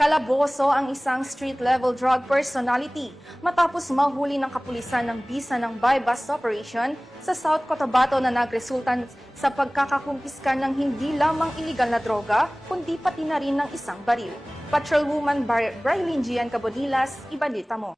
Kalaboso ang isang street-level drug personality matapos mahuli ng kapulisan ng bisa ng buy-bust operation sa South Cotabato na nagresulta sa pagkakakumpiska ng hindi lamang iligal na droga, kundi pati na rin ng isang baril. Patrolwoman Brilyn Gian Cabonilas, ibalita mo.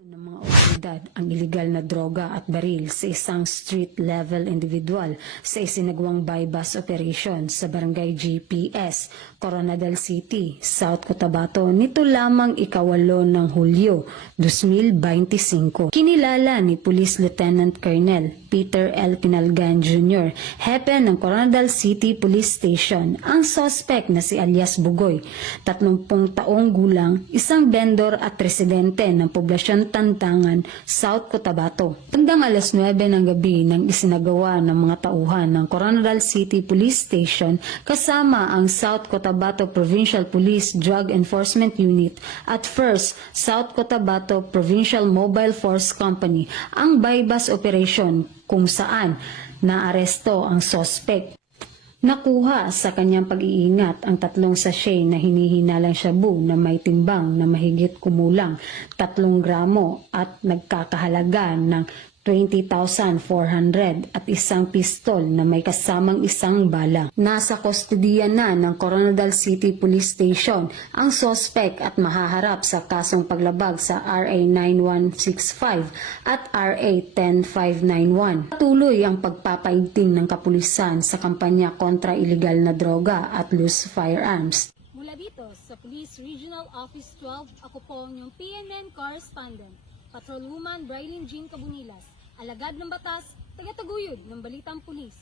Ng mga otoridad ang iligal na droga at baril sa isang street-level individual sa isinagawang buy-bust operation sa Barangay GPS, Coronadal City, South Cotabato nito lamang ikawalo ng Hulyo 2025. Kinilala ni Police Lieutenant Colonel Peter L. Pinalgan Jr., hepe ng Coronadal City Police Station, ang suspect na si alias Bugoy, 30 taong gulang, isang vendor at residente ng poblasyon Tantangan, South Cotabato. Tandang alas 9 ng gabi nang isinagawa ng mga tauhan ng Coronadal City Police Station kasama ang South Cotabato Provincial Police Drug Enforcement Unit at 1st South Cotabato Provincial Mobile Force Company ang buy-bust operation kung saan naaresto ang suspect. Nakuha sa kanyang pag-iingat ang 3 sachet na hinihinalang shabu na may timbang na mahigit kumulang 3 gramo at nagkakahalaga ng 20,400 at isang pistol na may kasamang isang bala. Nasa kustodiya na ng Coronadal City Police Station ang suspect at mahaharap sa kasong paglabag sa RA 9165 at RA 10591. Patuloy ang pagpapaigting ng kapulisan sa kampanya kontra iligal na droga at loose firearms. Mula dito sa Police Regional Office 12, ako po ang inyong PNN correspondent, Patrolwoman Brilyn Jean Cabonilas, alagad ng batas, taga-taguyod ng Balitang Pulis.